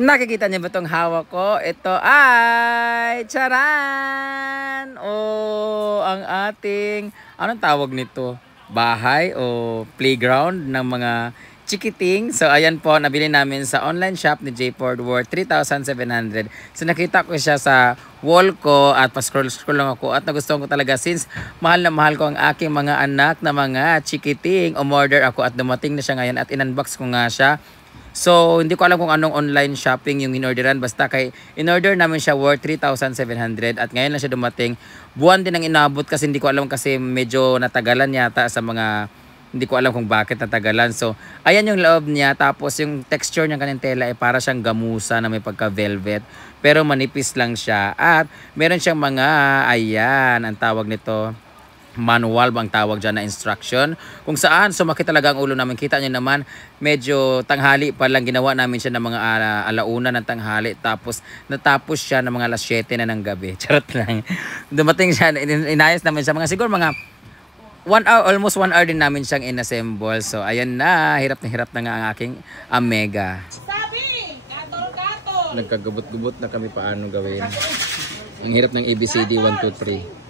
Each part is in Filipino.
Nakikita niyo ba itong hawak ko? Ito ay charan! Oh, ang ating, anong tawag nito? Bahay o playground ng mga chikiting. So ayan po, nabili namin sa online shop ni J-Port worth 3,700. So nakita ko siya sa wall ko at pa-scroll lang ako at nagustuhan ko talaga since mahal na mahal ko ang aking mga anak na mga chikiting. Umorder ako at dumating na siya ngayon at in-unbox ko nga siya. So, hindi ko alam kung anong online shopping yung in-orderan. Basta kay in-order namin siya worth 3,700 at ngayon lang siya dumating. Buwan din ang inabot kasi hindi ko alam kasi medyo natagalan yata sa mga, hindi ko alam kung bakit natagalan. So, ayan yung loob niya. Tapos yung texture niya kanyang tela ay para siyang gamusa na may pagka-velvet. Pero manipis lang siya. At meron siyang mga, ayan, ang tawag nito, manual bang tawag dyan na instruction kung saan sumakit talaga ang ulo namin. Kita nyo naman medyo tanghali pa lang, ginawa namin siya ng mga alauna ng tanghali tapos natapos siya ng mga alas 7 na ng gabi. Charot lang. Dumating siya, inayos namin siya mga siguro mga 1 hour, almost 1 hour din namin siyang inassemble. So ayan na, hirap na nga ang aking Amiga. Sabi, gatol-gatol. Nagkagubot-gubot na kami paano gawin. Ang hirap ng ABCD 1, 2, 3.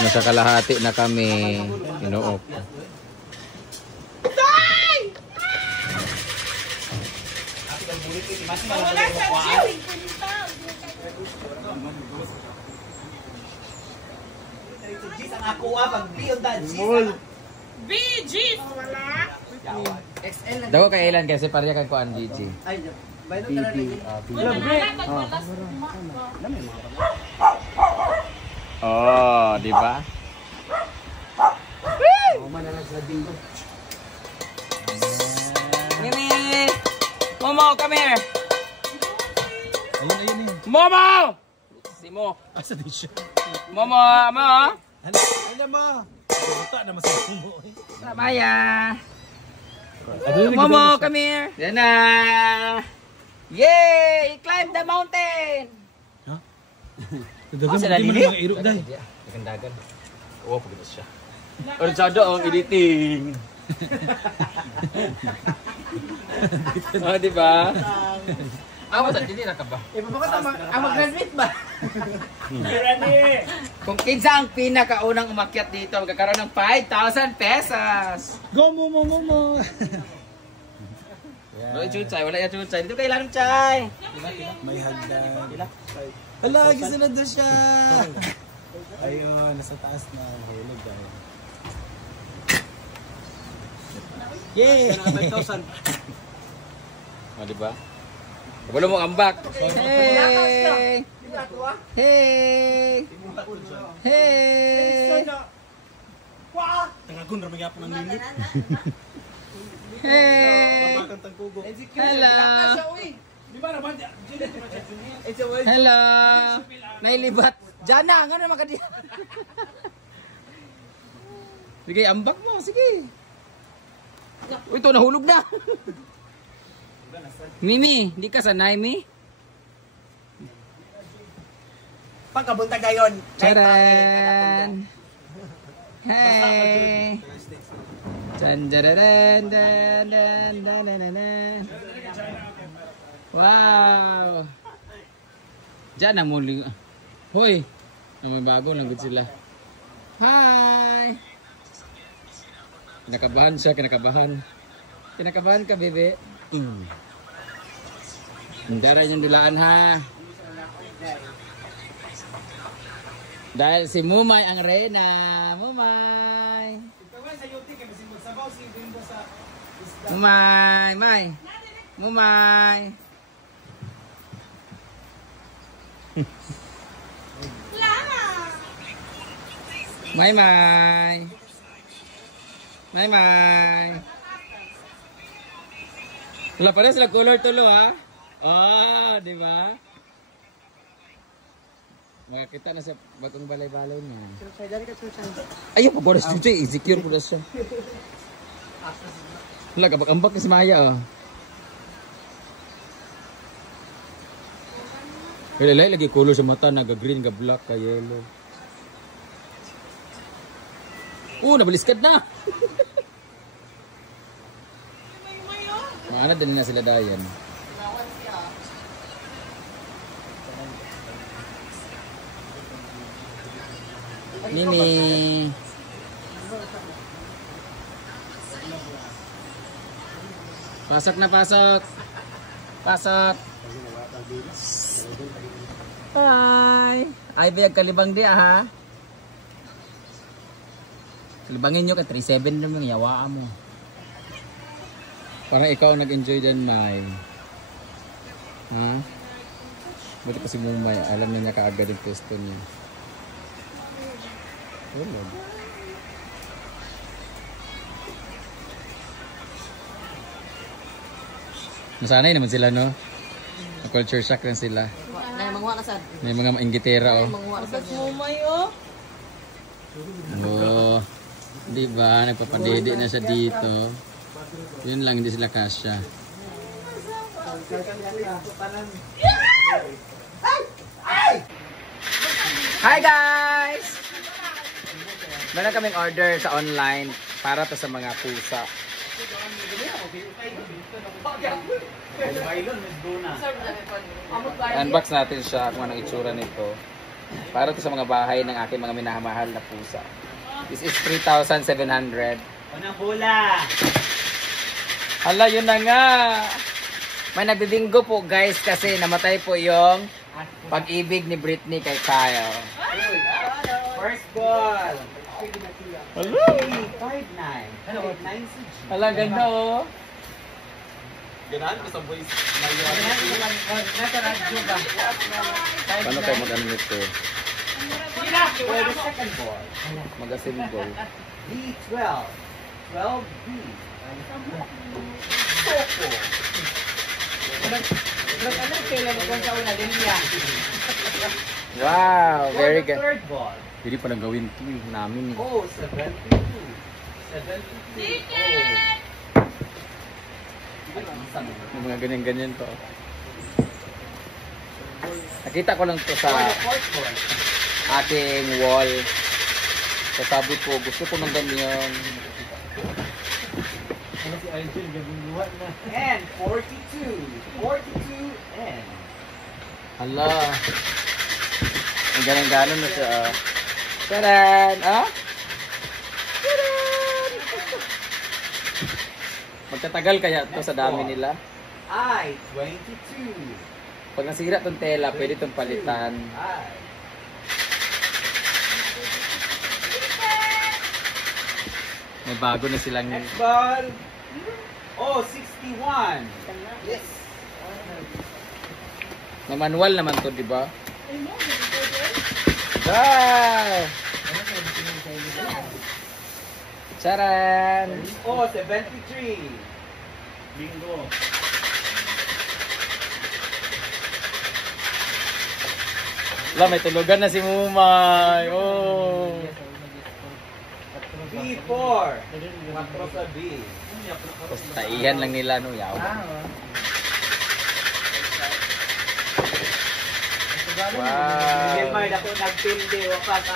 Nasa kalahati na kami. Inuok. BG! Daw kay Ilan kasi pareha kay kuan GG. Oh, di ba? Mimi! Momo, come here! Ayun. Momo! Si Mo. Asa di siya? Momo, Mo! Ano mo? Buta na masasumo eh. Sabaya! Momo, come here! Yan na! Yay! Climb the mountain! Dagan sila mo dili? mga iro dai. Dagan. Oh, pagkita siya. Orchado ang editing. Oh, di ba? Awa sa dili ra ka ba? Mag-graduate ba? Kung kinsa ang pinakaunang umakyat dito, magkakaroon ng 5,000 pesos. Go mo. Wala yung chuchay, wala yung chuchay. Dito kayo lang chay. May hagdan. Hala, gisunod na siya. Ayun, nasa taas na hulog dahil. Yay! Oh, di ba? Wala mo ambak. Hey! Hey! Hey! Tangagun, ramay ako ng lilit. Hey! Hello! Hello! Nailibat. Jana, nga naman ka diya. Sige, ambak mo. Sige. Uy, ito, nahulog na. Mimi, di ka sanay, Mi? Pagkabunta gayon. Charan! Hey! Chan-jararan, dan, dan, dan, dan, dan. Wow! Diyan ang muli. Hoy! May bago lang sila. Hi! Kinakabahan siya, kinakabahan. Kinakabahan ka, bebe? Hindi rin yung dulaan, ha? Dahil si Mumay ang reyna. Mumay! Mumay! May! Mumay! May! Wala pa rin sila color tulo, ha? Oh, di ba? Makakita na sa bagong balay-balay na. Ayaw, pag-oras dito eh. Secure po na siya. Wala, kabak-ambak na si Maya, oh. Lalay, lagi color sa mata. Naga-green, ga-black, ka-yellow. Nabaliskad na! Maana din na sila dayan. Nini. Pasok na pasok. Pasok. Bye. Ay biyag kalibang di ha. Kalibangin nyo kay 37 naman yung yawaan mo. Parang ikaw ang nag-enjoy dyan, May. Ha? Buti pa si Mumay. Alam na niya kaagad yung pwesto niya. Oh, Lord. Nasanay naman sila, no? Culture shock lang sila. May mga mainggitera, oh. Mumay, oh. Oh. Diba? Nagpapadede na siya dito. Yun lang, hindi sila kasya. Hi guys! Meron kaming order sa online para to sa mga pusa. Unbox natin siya kung anong itsura nito. Para to sa mga bahay ng aking mga minamahal na pusa. This is 3,700. Unang bola. Hala, yun na nga. May nagbibinggo po guys kasi namatay po yung pag-ibig ni Britney kay Kyle. First ball. Hello. 5-9. Ano? 9-6. Hala, ganda oh. Ganahan ko sa boys. Nasa radyo ba? Paano kayo mag-ano nito? Pwede second ball. Mag-assemble. B12. 12B. Coco. Nag-anak kailan mo sa una linya. Wow, very good. Third ball. Hindi pa nang gawin ito namin. Oh, 72. 72. Yung mga ganyan-ganyan to. Nakita ko lang to sa Fourth ball. ating wall. So sabi ko, gusto ko ng ganyan. And 42. 42 and. Hala. Ang ganang-ganon na siya. Taran! Ah? Taran! Magtatagal kaya to sa dami nila? I 22. Pag nasira tong tela, pwede tong palitan. I. May bago na silang... Next ball. Oh, 61. Yes. May manual naman to, di ba? Wow! Charan! Oh, 73. Bingo. Wala, may tulugan na si Mumay. Oh! B4. 4 sa B. Tapos taihan lang nila, no? Yaw. Wow! Neymar na ko nagpilde. Wakas.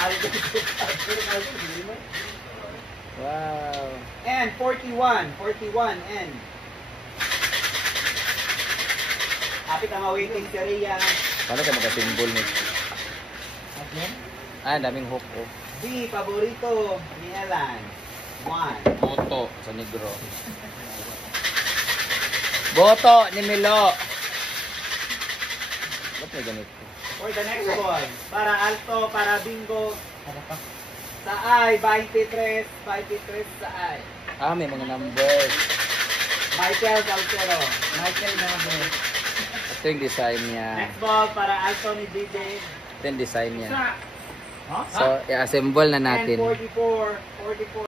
Wow! And 41. 41 and. Apit ang awaiting si Rhea. Paano ka magka-symbol nito? Ah, daming hook, oh. B, paborito ni Elan. 1. Boto sa negro. Boto ni Milo. Ba't may ganito? For the next ball. Para alto, para bingo. Sa I, 23. 23 sa I. Ah, may mga numbers. Michael Calcero. Michael Nabo. Ito yung design niya. Next ball para alto ni DJ. Ito yung design niya. So, i-assemble na And natin. 44. 44.